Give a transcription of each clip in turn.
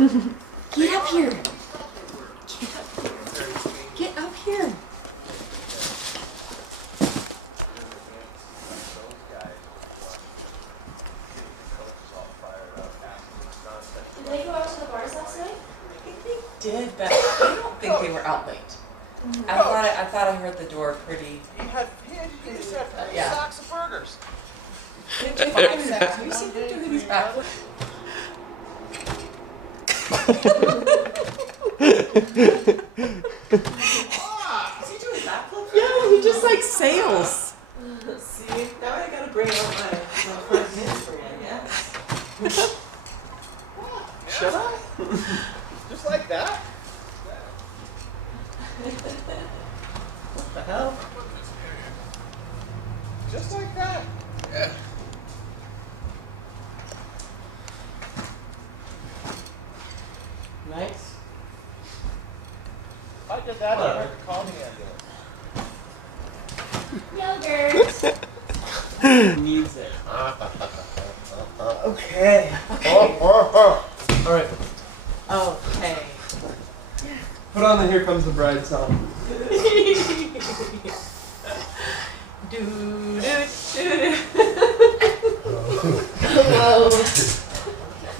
Get up here. Get up here. Did they go out to the bars last night? I think they did, but I don't think they were out late. I thought I heard the door pretty. He just had 3 sacks of burgers. Have you seen him doing his backflip? Is he doing backflip? Yeah, he just like sails. See, now I gotta bring out my front handspring, I guess. Should I? Just like that? What the hell? Just like that? Yeah. Nice. If I did that, I'd have to call the ambulance. Yogurt. Needs it. Okay. All right. Okay. Put on the "Here Comes the Bride" song. Whoa.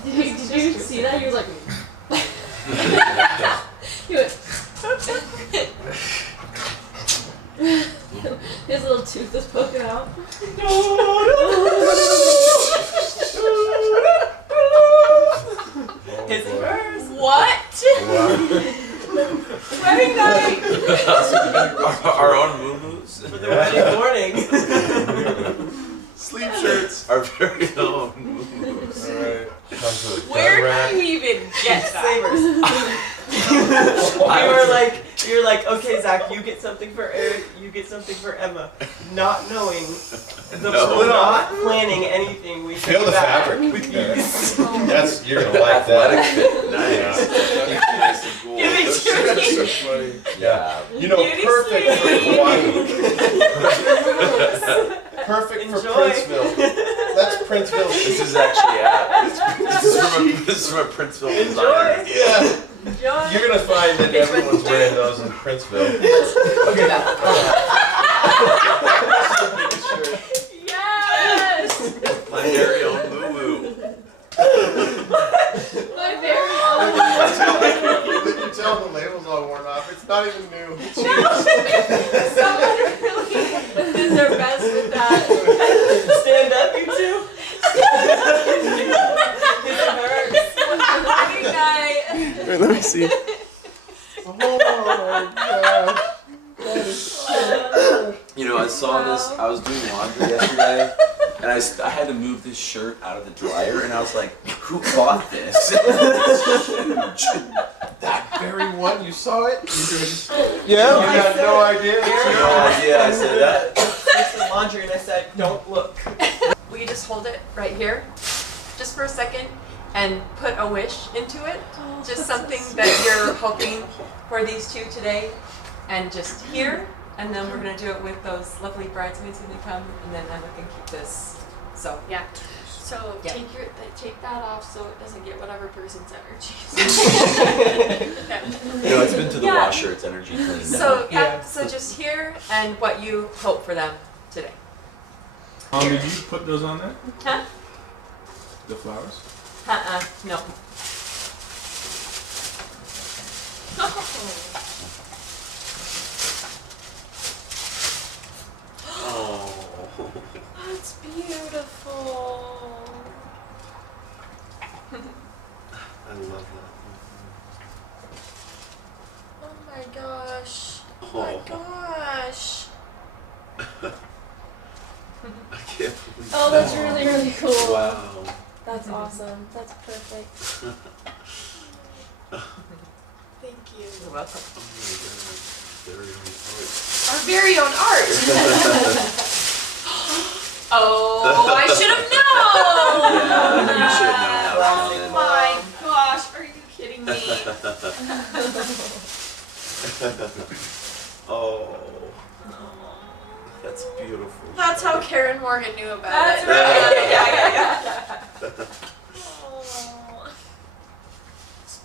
Did you see that? He was like. He went. His little tooth was poking out. Is it hers? What? Wedding night. Our own moo-moos. For the wedding morning. Sleep shirts. Our very own moo-moos. Alright. Where do you even get that? You were like, okay, Zach, you get something for Eric, you get something for Emma, not knowing, not planning anything. We Feel the fabric. with these. That's, you're gonna like Athletic that. fit. Nice. Nice and cool. Give me That's so funny. Yeah. You know, Beauty perfect for Hawaii. Perfect for Enjoy. Princeville. That's Princeville. This is actually this is from a Princeville designer. Yeah. Enjoy. You're gonna find that everyone's wearing those in Princeville. Okay, Yes. My very own moo-moo. My very own. You can tell the label's all worn off. It's not even new. Someone really did their best with that. stand up, you two. Wedding night. Wait, let me see. Oh my gosh. That is so You know, I saw this. I was doing laundry yesterday, and I had to move this shirt out of the dryer, and I was like, "Who bought this?" It's huge. that very one, you saw it? Yeah. You had no idea. It's No yours. idea. I said that. I the laundry and I said, don't look. Will you just hold it right here, just for a second, and put a wish into it? Just something that you're hoping for these two today, and just here, and then we're gonna do it with those lovely bridesmaids when they come, and then Emma can keep this. So Yeah. So Yeah. take that off so it doesn't get whatever person's energy. You know, it's been to the Yeah. washer. It's energy cleaned So out. yeah, so just here and what you hope for them today. Did you put those on there? Huh? The flowers? No. Oh. That's beautiful. I love Oh my gosh. that. Oh my gosh. I can't believe Oh, that's really, really cool. Wow. That's awesome. That's perfect. Thank you. You're welcome. Oh my God. Very on art. Our very own art. Oh, I should have known! Yeah, you should know. Oh my gosh, are you kidding me? Oh. That's beautiful. That's how Karen Morgan knew about That's it. right. Yeah. Oh. It's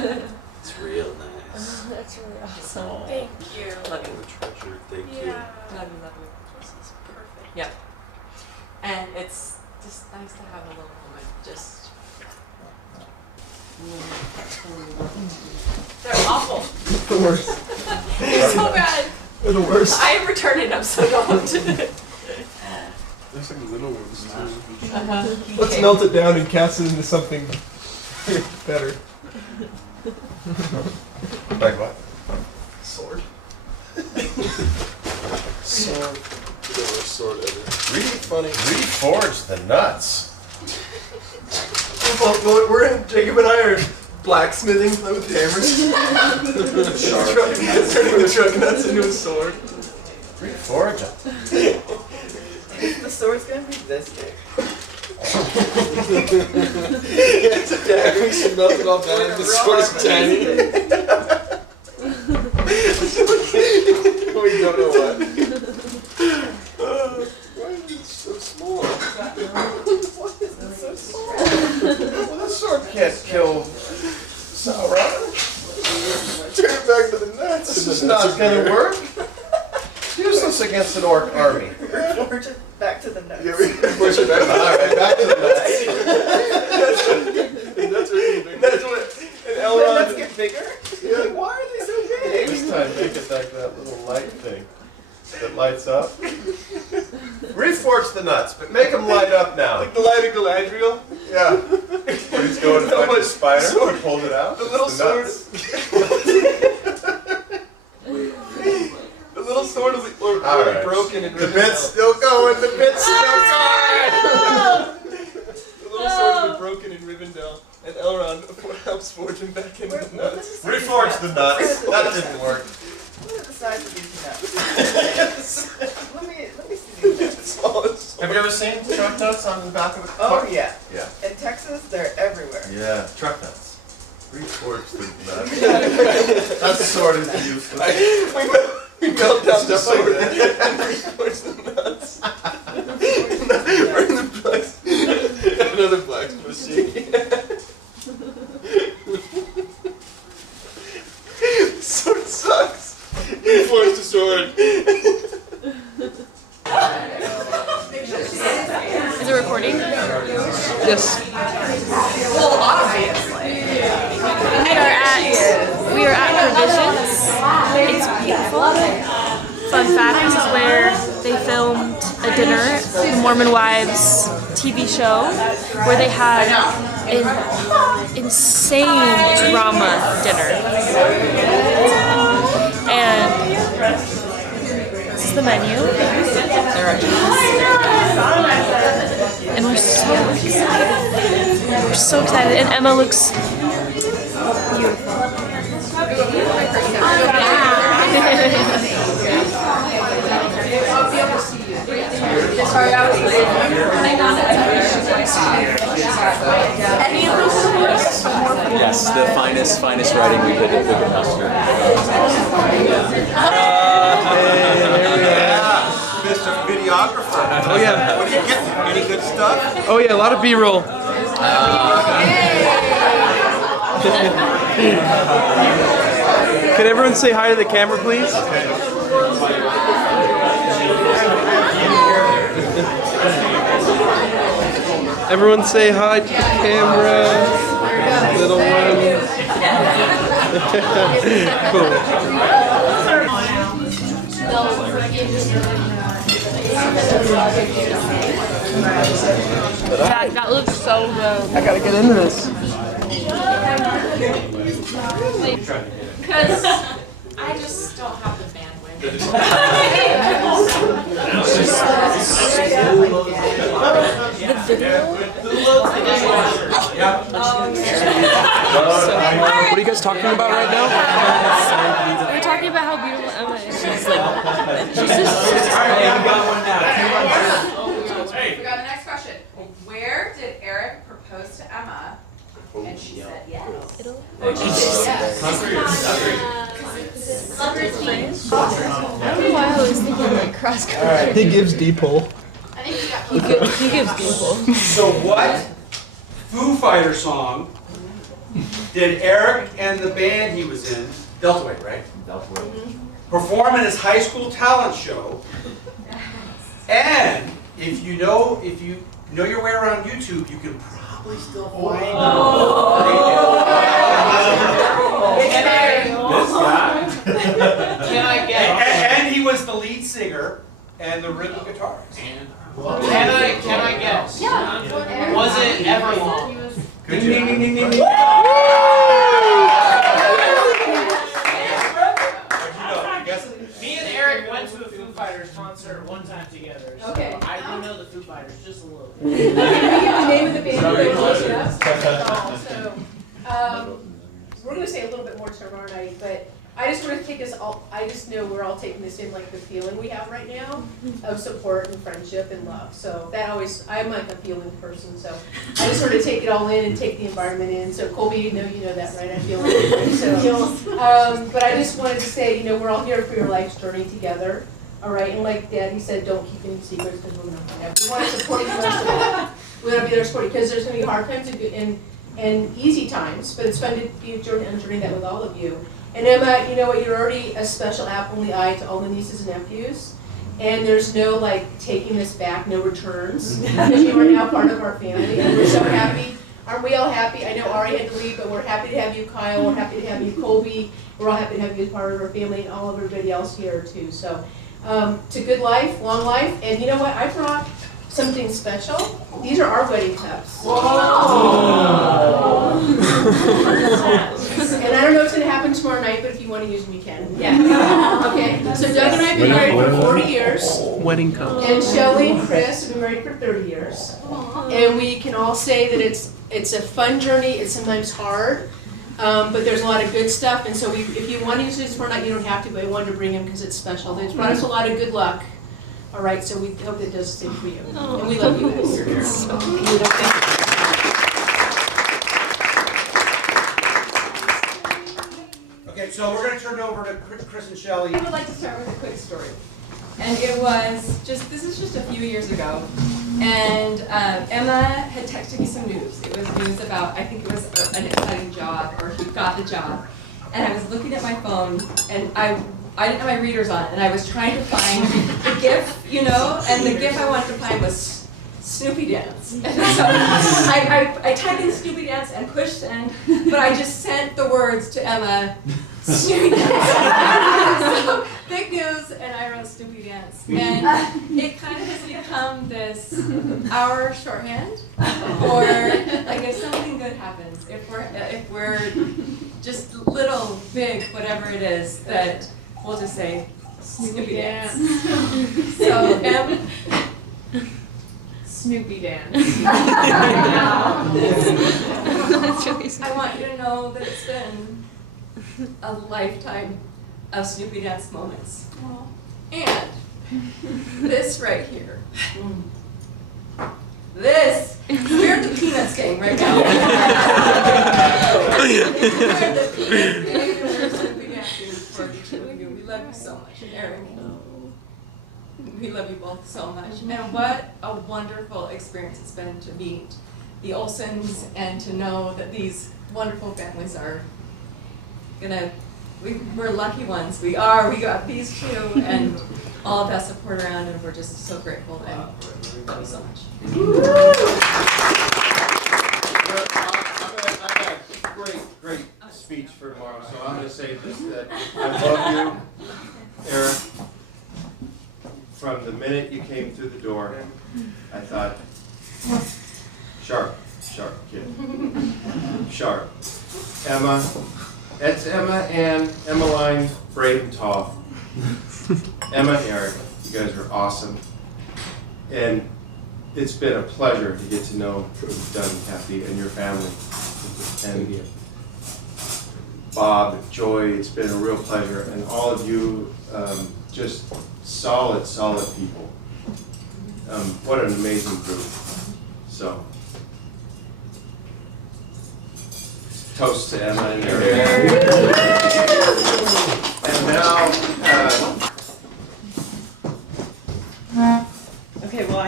It's real nice. That's really awesome. Oh, Thank you. Love you. treasure. Thank you. Yeah. Love you, love you. This is perfect. Yeah. And it's just nice to have a little moment. Just. They're awful. The worst. So bad. They're the worst. I return it, I'm so don't. There's like little ones too. Let's melt it down and cast it into something better. Like what? Sword. Sword. The worst sword ever. Reforge the nuts. Well, we're in, Jacob and I are blacksmithing with hammers. Turning the truck nuts into a sword. Reforge them. The sword's gonna be this big. Yeah, it's a dagger. We should melt it all down. The sword's tiny. We don't know what. Why is it so small? Why is it so small? Well, this sword can't kill Sauron. Turn it back to the nuts. This is not gonna work. Useless against an orc army. Forge it back to the nuts. Yeah, we can push it back. Alright, back to the That's really big. That's what. And The Elrond. nuts get bigger? Like, why are they so big? This time, make it like that little light thing that lights up. Reforge the nuts, but make them light up now. Like the light of Galadriel. Yeah. He's going to find the spider. He pulls it out. The little sword. nuts. The little sword is already Alright. broken and The bit's still going. The bit's still going. The little sword has been broken in Rivendell, and Elrond helps forge him back into the nuts. Reforge the nuts. That didn't work. Look at the size of these nuts. Let me see these nuts. Smallest. Have you ever seen truck nuts on the back of a Oh car? yeah. Yeah. In Texas, they're everywhere. Yeah, truck nuts. Reforge the nuts. That sword is useless. We melt down the Stuff like sword that. and reforge the nuts. We're in the blacks. Another blacksmith machine. Sword sucks. Reforge the sword. Is it recording? Yes. Well, obviously. We are at Provisions. It's beautiful. Fun fact, this is where they filmed a dinner, the Mormon Wives TV show, where they had an insane drama dinner. And this is the menu. And we're so excited. We're so excited. And Emma looks beautiful. Sorry, I was late. Any of those stores? Yes, the finest writing we could muster. Mr. Videographer. Oh yeah. What are you getting? Any good stuff? Oh yeah, a lot of B-roll. Can everyone say hi to the camera, please? Everyone say hi to the camera. Little one. Cool. That looks so good. I gotta get into this. Because I just don't have the bandwidth. What are you guys talking about right now? We're talking about how beautiful Emma is. She's like, We got the next question. Where did Erik propose to Emma? And she said yes. I don't know why I was thinking like cross country. He gives D-pole. I think he got He gives people. So what Foo Fighter song did Erik and the band he was in, Deltaway, right? Deltaway. Perform in his high school talent show. And if you know your way around YouTube, you can probably still find This guy. Can I guess? and he was the lead singer and the rhythm guitarist. Can I guess? Yeah. Was it Everlong? Good job. Me and Erik went to a Foo Fighters concert one time together. So Okay. I do know the Foo Fighters just a little bit. Can we get the name of the band? Sorry. We're going to say a little bit more tomorrow night, but I just want to take us all, I just know we're all taking this in like the feeling we have right now of support and friendship and love. So that always, I'm like a feeling person, so I just sort of take it all in and take the environment in. So Colby, you know that, right? I feel it. So, but I just wanted to say, we're all here for your life's journey together. All right, and like Daddy said, don't keep any secrets because we're not going to. We want to support you most of all. We want to be there supporting because there's going to be hard times and easy times, but it's fun to be a journey that with all of you. And Emma, you know what? You're already a special apple in the eye to all the nieces and nephews, and there's no taking this back, no returns, because you are now part of our family, and we're so happy. Aren't we all happy? I know Ari had to leave, but we're happy to have you, Kyle. We're happy to have you, Colby. We're all happy to have you as part of our family, and all of everybody else here too. So, to good life, long life, and you know what? I brought something special. These are our wedding cups. Whoa! And I don't know what's going to happen tomorrow night, but if you want to use them, you can. Yeah. Okay. So Doug and I have been married for 40 years. Wedding Cups. And Shelley and Chris have been married for 30 years. And we can all say that it's a fun journey. It's sometimes hard, but there's a lot of good stuff. And so if you want to use this tomorrow night, you don't have to, but I wanted to bring them because it's special. It's brought us a lot of good luck. All right, so we hope it does the same for you. And we love you guys. Okay, so we're going to turn it over to Chris and Shelley. I would like to start with a quick story. And it was this is just a few years ago. And Emma had texted me some news. It was news about, I think it was an exciting job, or he got the job. And I was looking at my phone, and I didn't have my readers on, and I was trying to find the GIF, and the GIF I wanted to find was Snoopy Dance. And so I typed in Snoopy Dance and pushed send, but I just sent the words to Emma, Snoopy Dance. So, big news, and I wrote Snoopy Dance. And it kind of has become this our shorthand, or if something good happens, if we're just little, big, whatever it is, that we'll just say Snoopy Dance. So, Snoopy Dance. I want you to know that it's been a lifetime of Snoopy Dance moments. And this right here. We're at the Peanuts game right now. We're at the Peanuts game, and we're Snoopy dancing for the two of you. We love you so much, and Erik. We love you both so much. And what a wonderful experience it's been to meet the Olsons and to know that these wonderful families are we're lucky ones. We got these two and all of that support around, and we're just so grateful and love you so much. I've got a great speech for tomorrow, so I'm going to say this, that I love you, Erik. From the minute you came through the door, I thought, sharp kid. Sharp. Emma, it's Emma and Emmeline Braden-Toff. Emma and Erik, you guys are awesome. And it's been a pleasure to get to know what you've done, Kathy, and your family. And Bob, Joy, it's been a real pleasure. And all of you, just solid people. What an amazing group. So, toast to Emma and Erik. And now, Okay, well,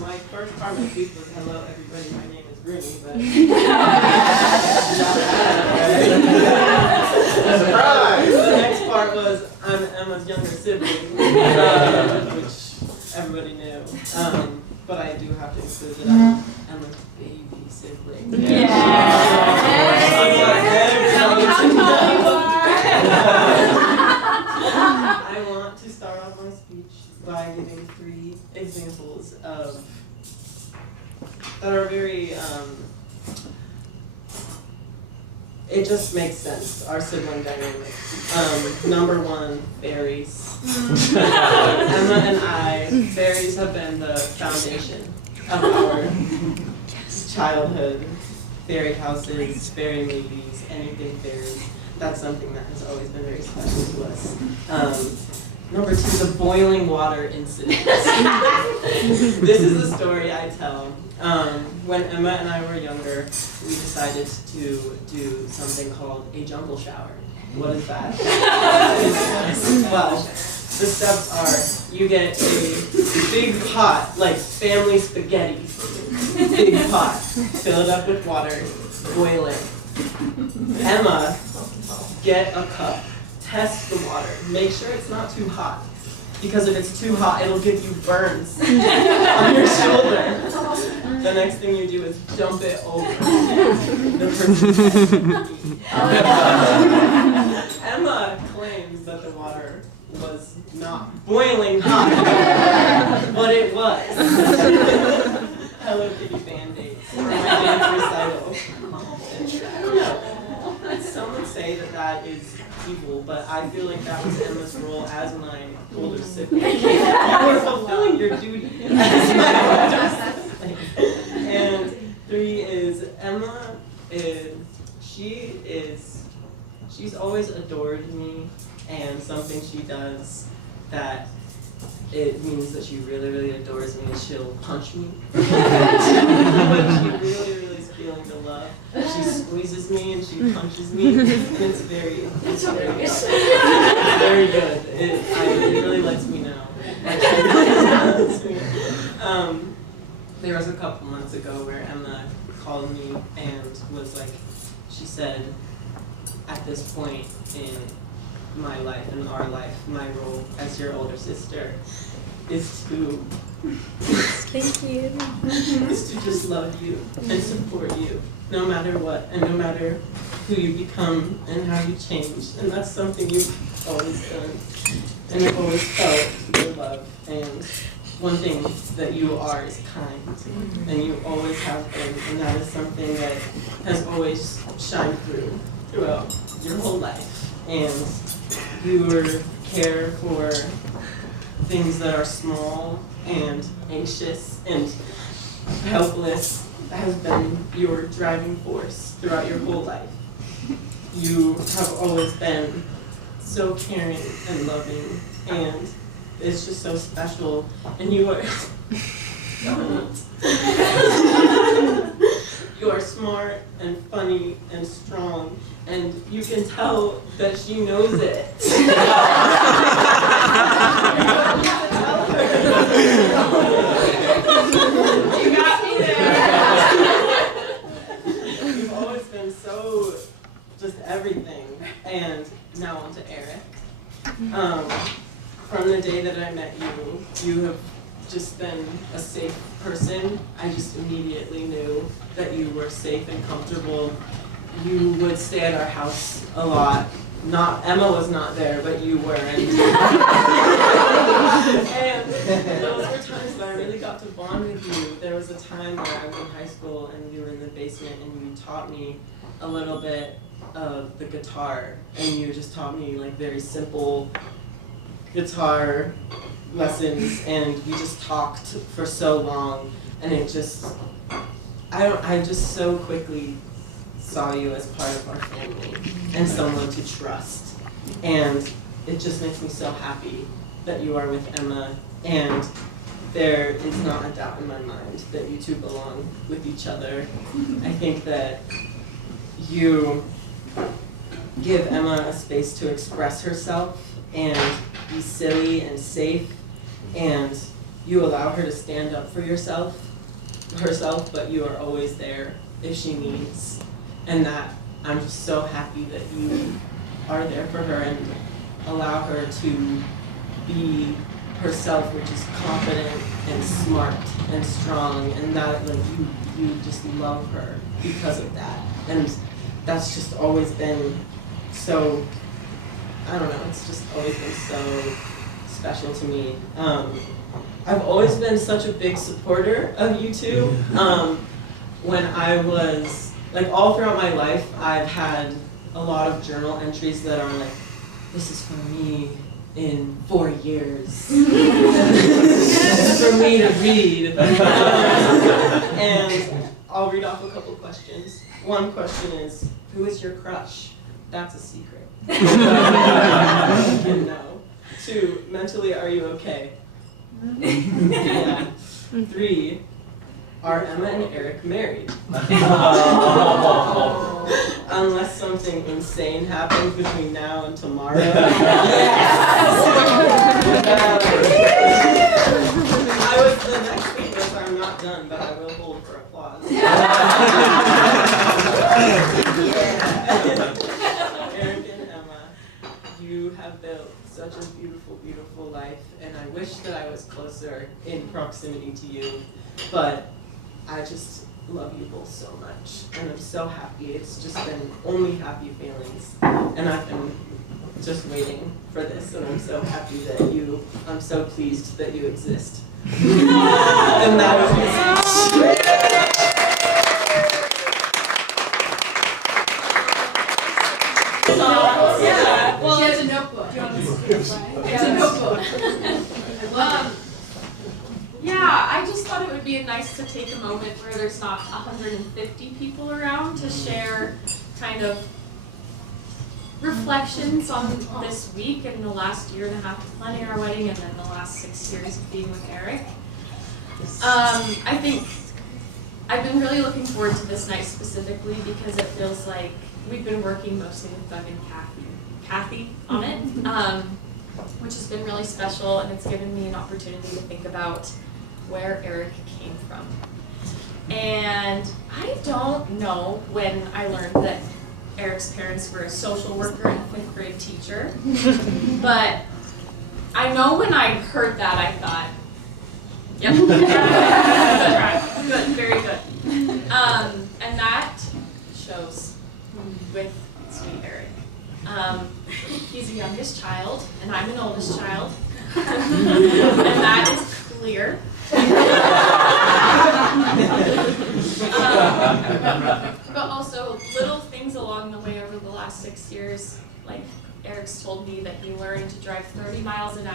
my first part of the speech was hello everybody, my name is Roonie, but sibling. Yeah. I want to start off my speech by giving 3 examples of that are very, it just makes sense, our sibling dynamic. Number 1, fairies. Emma and I, fairies have been the foundation of our childhood. Fairy houses, fairy movies, anything fairies. That's something that has always been very special to us. Number 2, the boiling water incident. This is the story I tell. When Emma and I were younger, we decided to do something called a jungle shower. What is that? Well, the steps are, you get a big pot, like family spaghetti, big pot, fill it up with water, boil it. Emma, get a cup, test the water, make sure it's not too hot. Because if it's too hot, it'll give you burns on your shoulder. The next thing you do is dump it over the person's head. Emma claims that the water was not boiling hot, but it was. Hello Kitty Band-Aids for my dance recital. I don't know. Some would say that that is evil, but I feel like that was Emma's role as my older sibling. You were fulfilling your duty as my older sibling. And 3 is Emma she's always adored me, and something she does that it means that she really, really adores me is she'll punch me. When she really, really is feeling the love, she squeezes me and she punches me, and it's very good. It really lets me know. There was a couple months ago where Emma called me and was like, she said, at this point in my life, in our life, my role as your older sister is to Thank you. is to just love you and support you, no matter what, and no matter who you become and how you change. And that's something you've always done, and you've always felt your love. And one thing that you are is kind, and you always have been, and that is something that has always shined throughout your whole life. And you care for things that are small and anxious and helpless has been your driving force throughout your whole life. You have always been so caring and loving, and it's just so special. And you are you are smart and funny and strong, and you can tell that she knows it. You got me there. You've always been so just everything. And now on to Erik. From the day that I met you, you have just been a safe person. I just immediately knew that you were safe and comfortable. You would stay at our house a lot. Emma was not there, but you were. And those were times that I really got to bond with you. There was a time where I was in high school and you were in the basement and you taught me a little bit of the guitar. And you just taught me like very simple guitar lessons, and we just talked for so long, and it just, I just so quickly saw you as part of our family and someone to trust. And it just makes me so happy that you are with Emma, and there is not a doubt in my mind that you two belong with each other. I think that you give Emma a space to express herself and be silly and safe, and you allow her to stand up for herself, but you are always there if she needs. And that I'm just so happy that you are there for her and allow her to be herself, which is confident and smart and strong, and that like you just love her because of that. And that's just always been so, I don't know, it's just always been so special to me. I've always been such a big supporter of you two. When I was, like all throughout my life, I've had a lot of journal entries that are like, this is for me in 4 years. This is for me to read. And I'll read off a couple questions. One question is, who is your crush? That's a secret. And no. 2, mentally, are you okay? Yeah. 3, are Emma and Erik married? Unless something insane happens between now and tomorrow. I was the next speaker, I'm not done, but I will hold for applause. Erik and Emma, you have built such a beautiful, beautiful life, and I wish that I was closer in proximity to you, but I just love you both so much, and I'm so happy. It's just been only happy feelings, and I've been just waiting for this, and I'm so happy that I'm so pleased that you exist. And that was yeah. Well, she has a notebook. Do you want to see it? It's a notebook. Yeah, I just thought it would be nice to take a moment where there's not 150 people around to share kind of reflections on this week and the last year and a half of planning our wedding and then the last 6 years of being with Erik. I think I've been really looking forward to this night specifically because it feels like we've been working mostly with Doug and Kathy on it, which has been really special, and it's given me an opportunity to think about where Erik came from. And I don't know when I learned that Erik's parents were a social worker and a 5th grade teacher, but I know when I heard that I thought, yep, good, very good. And that shows with sweet Erik. He's the youngest child, and I'm an oldest child, and that is clear. But also little things along the way over the last 6 years, like Erik's told me that he learned to drive 35 miles an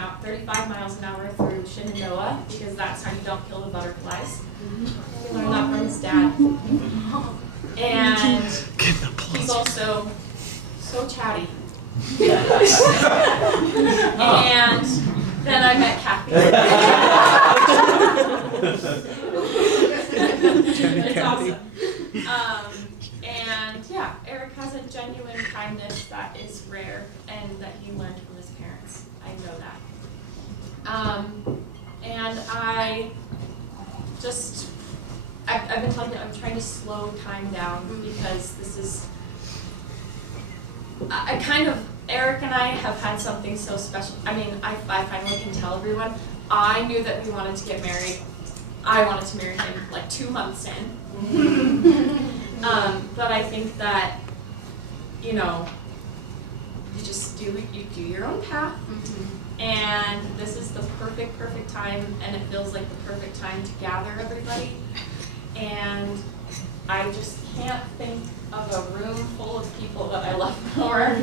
hour through Shenandoah because that's how you don't kill the butterflies. He learned that from his dad. And he's also so chatty. And then I met Kathy. It's awesome. And yeah, Erik has a genuine kindness that is rare and that he learned from his parents. I know that. And I've been telling you, I'm trying to slow time down because this is, Erik and I have had something so special. I mean, I finally can tell everyone. I knew that we wanted to get married. I wanted to marry him like 2 months in. But I think that, you do your own path. And this is the perfect time, and it feels like the perfect time to gather everybody. And I just can't think of a room full of people that I love more.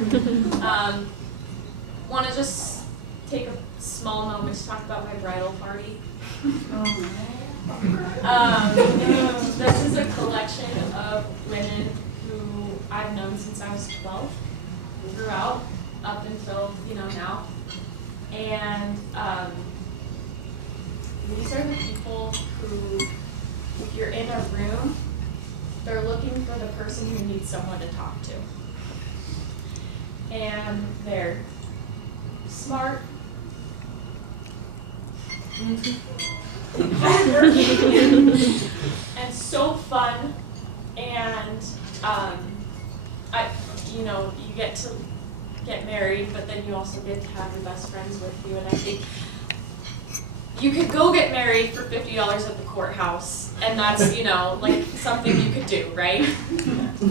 Want to just take a small moment to talk about my bridal party. This is a collection of women who I've known since I was 12, throughout, up until, now. And these are the people who, if you're in a room, they're looking for the person who needs someone to talk to. And they're smart, hardworking, and so fun, and you get to get married, but then you also get to have your best friends with you, and I think you could go get married for $50 at the courthouse, and that's, you know, like something you could do, right?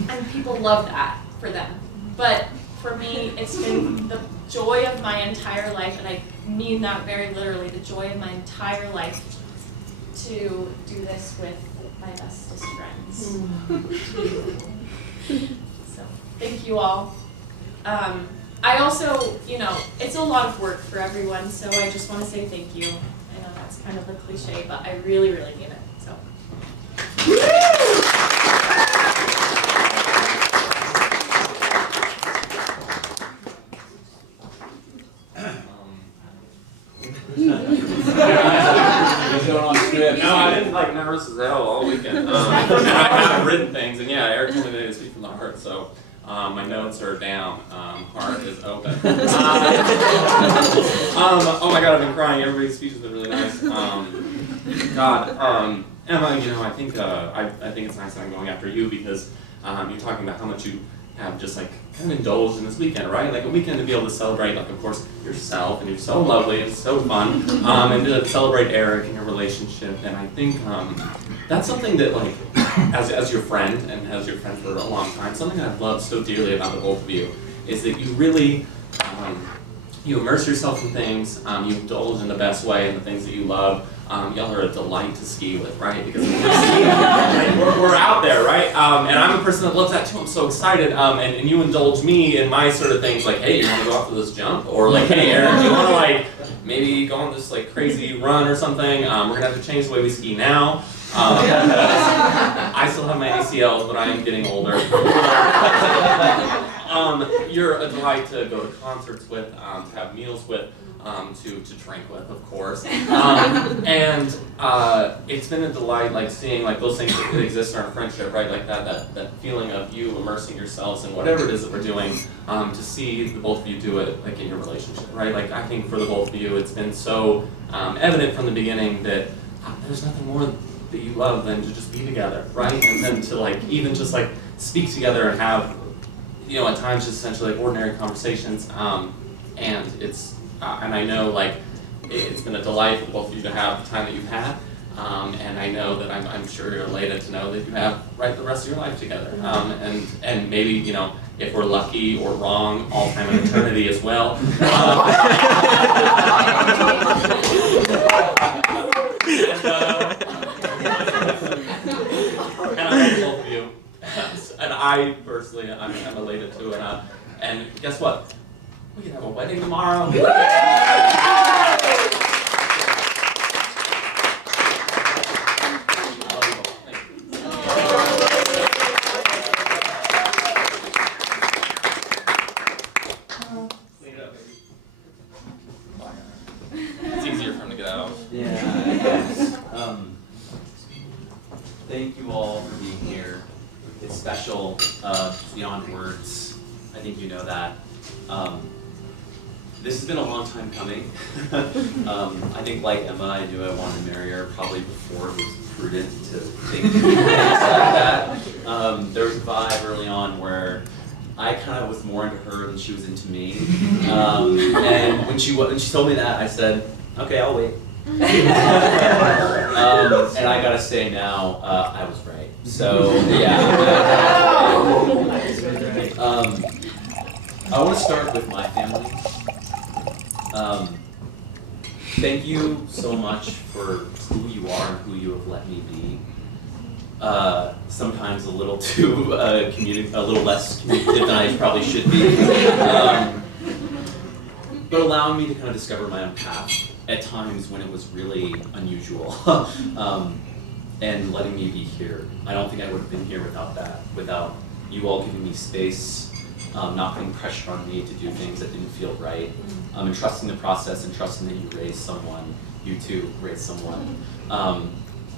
And people love that for them. But for me, it's been the joy of my entire life, and I mean that very literally, the joy of my entire life to do this with my bestest friends. So, thank you all. I also, you know, it's a lot of work for everyone, so I just want to say thank you. I know that's kind of a cliche, but I really, really mean it. So. No, I didn't like nervous as hell all weekend. And I have written things, and yeah, Erik told me today to speak from the heart, so my notes are down. Heart is open. Oh my God, I've been crying. Everybody's speech has been really nice. God, Emma, you know, I think it's nice that I'm going after you because you're talking about how much you have just like kind of indulged in this weekend, right? Like a weekend to be able to celebrate, like of course yourself, and you're so lovely and so fun, and to celebrate Erik and your relationship. And I think that's something that, like, as your friend and as your friend for a long time, something that I've loved so dearly about the both of you is that you really you immerse yourself in things, you indulge in the best way in the things that you love. Y'all are a delight to ski with, right? Because we're out there, right? And I'm a person that loves that too. I'm so excited. And you indulge me in my sort of things like, hey, you want to go out for this jump? Or like, hey, Erik, do you want to like maybe go on this like crazy run or something? We're gonna have to change the way we ski now. I still have my ACLs, but I am getting older. You're a delight to go to concerts with, to have meals with, to drink with, of course. And it's been a delight, like seeing like those things that exist in our friendship, right? Like that feeling of you immersing yourselves in whatever it is that we're doing, to see the both of you do it like in your relationship, right? Like I think for the both of you, it's been so evident from the beginning that there's nothing more that you love than to just be together, right? And then to like even just like speak together and have, you know, at times just essentially like ordinary conversations. And it's and I know like it's been a delight for both of you to have the time that you've had. And I know that I'm sure you're elated to know that you have the rest of your life together. And maybe, you know, if we're lucky or wrong, all time and eternity as well. And I love both of you. And I personally, I'm elated too. And guess what? We can have a wedding tomorrow. It's easier for him to get out. Thank you all for being here. It's special, beyond words. I think you know that. This has been a long time coming. I think like Emma, I knew I wanted to marry her probably before it was prudent to think things like that. There was a vibe early on where I kind of was more into her than she was into me. And when she told me that, I said, okay, I'll wait. And I gotta say now, I was right. So yeah. I want to start with my family. Thank you so much for who you are and who you have let me be. Sometimes a little too a little less communicative than I probably should be. But allowing me to kind of discover my own path at times when it was really unusual. And letting me be here. I don't think I would have been here without that, without you all giving me space, not putting pressure on me to do things that didn't feel right, and trusting the process and trusting that you raised someone, you too raised someone,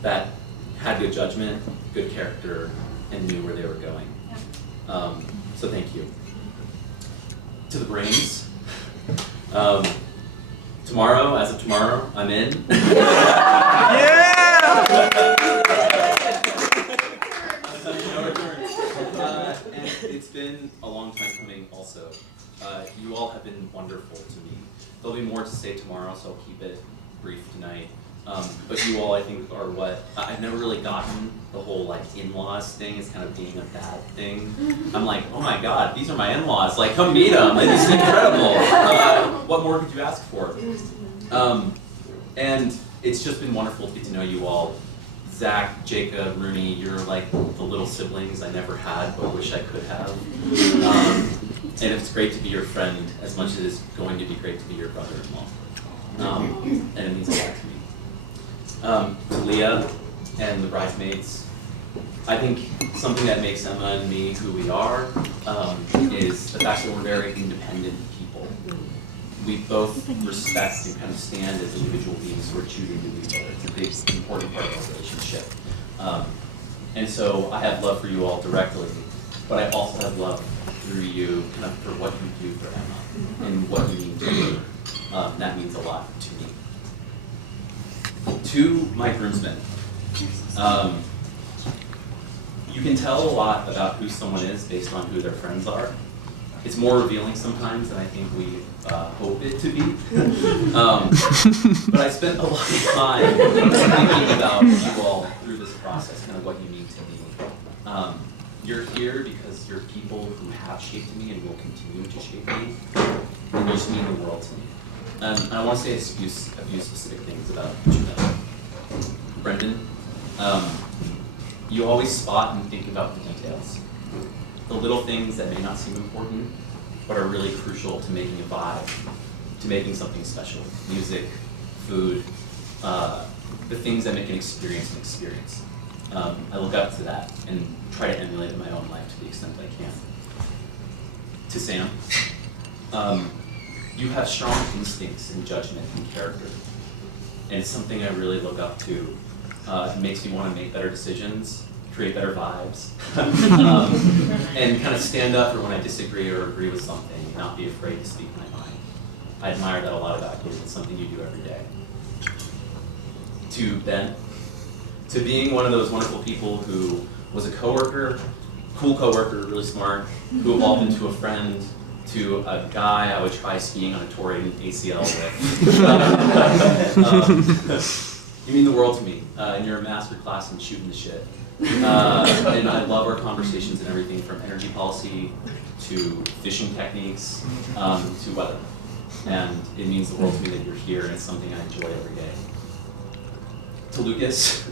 that had good judgment, good character, and knew where they were going. So thank you. To the brains. Tomorrow, as of tomorrow, I'm in. And it's been a long time coming also. You all have been wonderful to me. There'll be more to say tomorrow, so I'll keep it brief tonight. But you all, I think, are what I've never really gotten the whole like in-laws thing as kind of being a bad thing. I'm like, oh my God, these are my in-laws. Like, come meet them. Like, this is incredible. What more could you ask for? And it's just been wonderful to get to know you all. Zach, Jacob, Roonie, you're like the little siblings I never had, but wish I could have. And it's great to be your friend as much as it's going to be great to be your brother-in-law. And it means a lot to me. To Leah and the bridesmaids, I think something that makes Emma and me who we are is the fact that we're very independent people. We both respect and kind of stand as individual beings who are choosing to be together. It's a big, important part of our relationship. And so I have love for you all directly, but I also have love through you kind of for what you do for Emma and what you mean to her. That means a lot to me. To my groomsmen, you can tell a lot about who someone is based on who their friends are. It's more revealing sometimes than I think we hope it to be. But I spent a lot of time thinking about you all through this process, kind of what you mean to me. You're here because you're people who have shaped me and will continue to shape me, and you just mean the world to me. And I want to say a few specific things about you. Brendon, you always spot and think about the details. The little things that may not seem important, but are really crucial to making a vibe, to making something special. Music, food, the things that make an experience an experience. I look up to that and try to emulate in my own life to the extent I can. To Sam, you have strong instincts in judgment and character. And it's something I really look up to. It makes me want to make better decisions, create better vibes, and kind of stand up for when I disagree or agree with something, and not be afraid to speak my mind. I admire that a lot about you. It's something you do every day. To Ben, to being one of those wonderful people who was a coworker, cool coworker, really smart, who evolved into a friend, to a guy I would try skiing on a touring ACL with. You mean the world to me, and you're a master class in shooting the shit. And I love our conversations and everything from energy policy to fishing techniques to weather. And it means the world to me that you're here, and it's something I enjoy every day. To Lucas,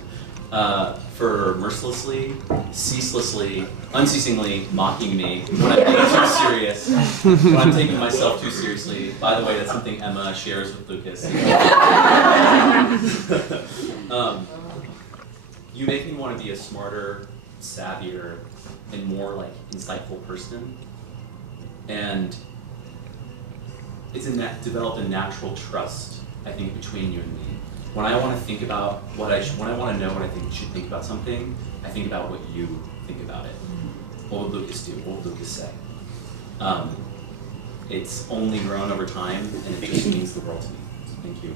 for mercilessly, ceaselessly, unceasingly mocking me when I'm being too serious, when I'm taking myself too seriously. By the way, that's something Emma shares with Lucas. You make me want to be a smarter, savvier, and more like insightful person. And it's developed a natural trust, I think, between you and me. When I want to think about when I want to know what I think should think about something, I think about what you think about it. What would Lucas do? What would Lucas say? It's only grown over time, and it just means the world to me. So thank you.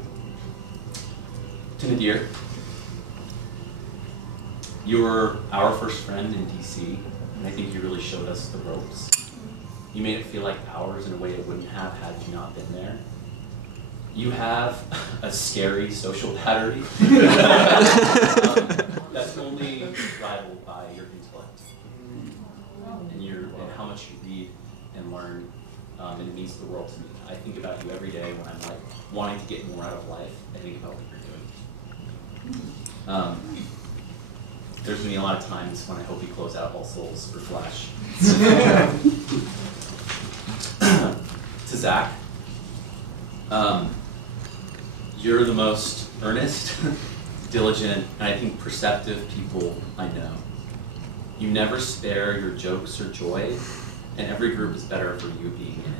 To Nadir, you were our first friend in DC, and I think you really showed us the ropes. You made it feel like ours in a way it wouldn't have had you not been there. You have a scary social battery that's only rivaled by your intellect and how much you read and learn, and it means the world to me. I think about you every day when I'm like wanting to get more out of life. I think about what you're doing. There's been a lot of times when I hope you close out All Souls for Flash. To Zach. You're the most earnest, diligent, and I think perceptive people I know. You never spare your jokes or joy, and every group is better for you being in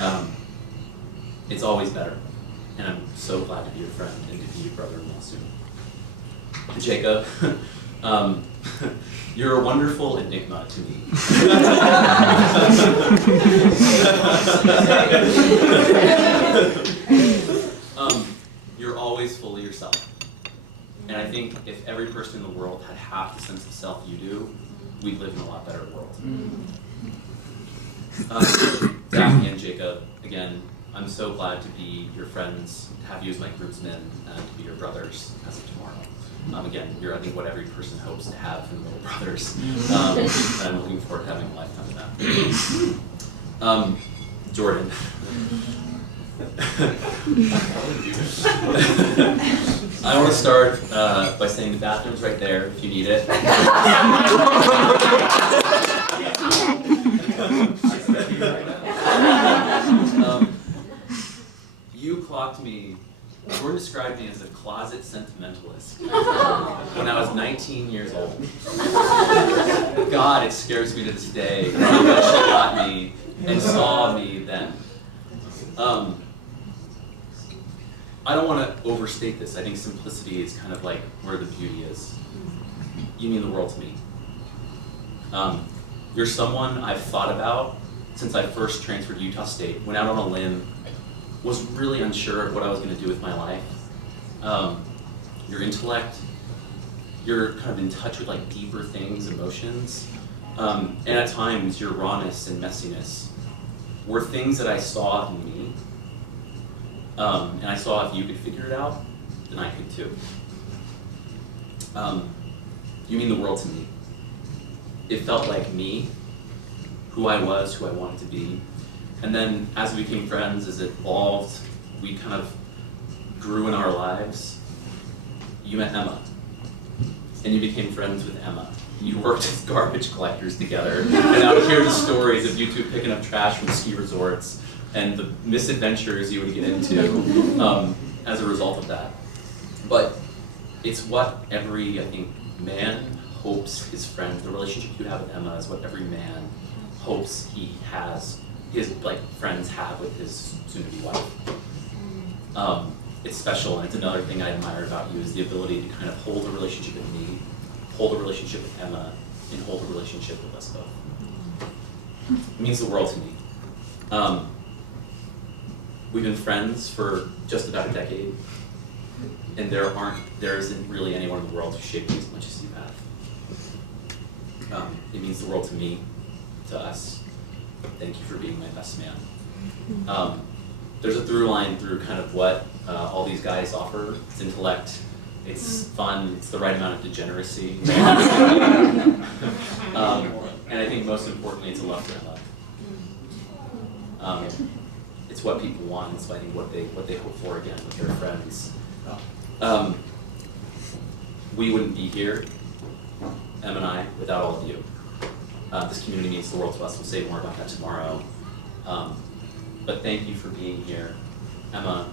it. It's always better, and I'm so glad to be your friend and to be your brother-in-law soon. Jacob, you're a wonderful enigma to me. You're always fully yourself. And I think if every person in the world had half the sense of self you do, we'd live in a lot better world. Daphne and Jacob, again, I'm so glad to be your friends, to have you as my groomsmen, and to be your brothers as of tomorrow. Again, you're I think what every person hopes to have from little brothers. And I'm looking forward to having a lifetime of that. Jordan. I want to start by saying the bathroom's right there if you need it. You clocked me. Jordan described me as a closet sentimentalist when I was 19 years old. God, it scares me to this day how much she got me and saw me then. I don't want to overstate this. I think simplicity is kind of like where the beauty is. You mean the world to me. You're someone I've thought about since I first transferred to Utah State, went out on a limb, was really unsure of what I was going to do with my life. Your intellect, you're kind of in touch with like deeper things, emotions, and at times your rawness and messiness were things that I saw in me. And I saw if you could figure it out, then I could too. You mean the world to me. It felt like me, who I was, who I wanted to be. And then as we became friends, as it evolved, we kind of grew in our lives. You met Emma, and you became friends with Emma. You worked as garbage collectors together, and I would hear the stories of you two picking up trash from ski resorts and the misadventures you would get into as a result of that. But it's what every, I think, man hopes his friend, the relationship you have with Emma is what every man hopes he has, his like friends have with his soon-to-be wife. It's special, and it's another thing I admire about you is the ability to kind of hold a relationship with me, hold a relationship with Emma, and hold a relationship with us both. It means the world to me. We've been friends for just about a decade, and there isn't really anyone in the world who shaped me as much as you have. It means the world to me, to us. Thank you for being my best man. There's a through line through kind of what all these guys offer. It's intellect, it's fun, it's the right amount of degeneracy. And I think most importantly, it's a love for love. It's what people want. It's I think what they hope for again with their friends. We wouldn't be here, Em and I, without all of you. This community means the world to us. We'll say more about that tomorrow. But thank you for being here, Emma.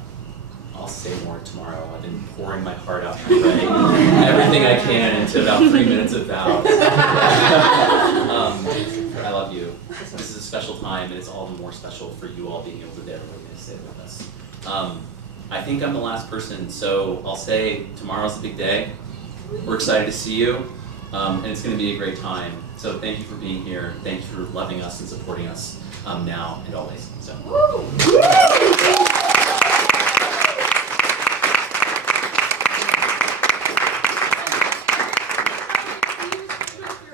I'll say more tomorrow. I've been pouring my heart out trying to write everything I can into about 3 minutes of vows. I love you. This is a special time, and it's all the more special for you all being able to there witness it with us. I think I'm the last person, so I'll say tomorrow's a big day. We're excited to see you, and it's going to be a great time. So thank you for being here. Thank you for loving us and supporting us now and always. So.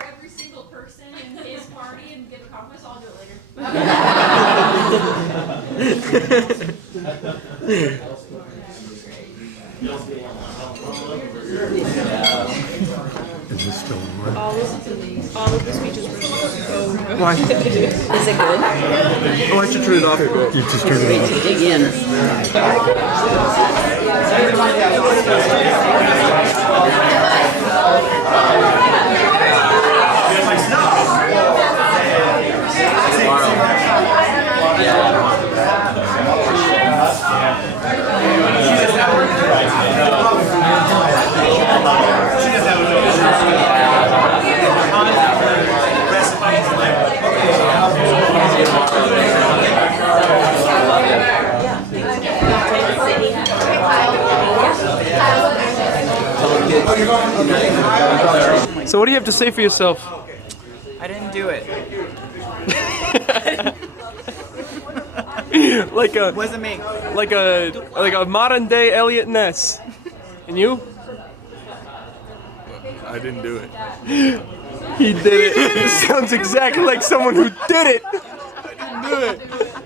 Every single person in his party and give a compliment. I'll do it later. Is this still on? All of the speeches were so good. Why? Is it good? Oh, I should turn it off. You just turn it off. Dig in. So what do you have to say for yourself? I didn't do it. Wasn't me. Like a modern day Elliot Ness. And you? I didn't do it. He did it. It sounds exactly like someone who did it. I didn't do it.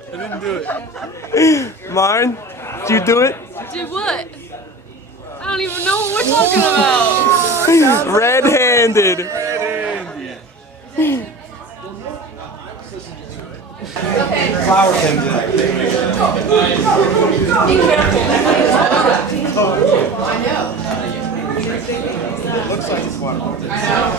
I didn't didn't do it. Marren, did you do it? Did what? I don't even know what we're talking about. Red-handed. Flower comes in. Be careful. I know. Looks like it's water. I know.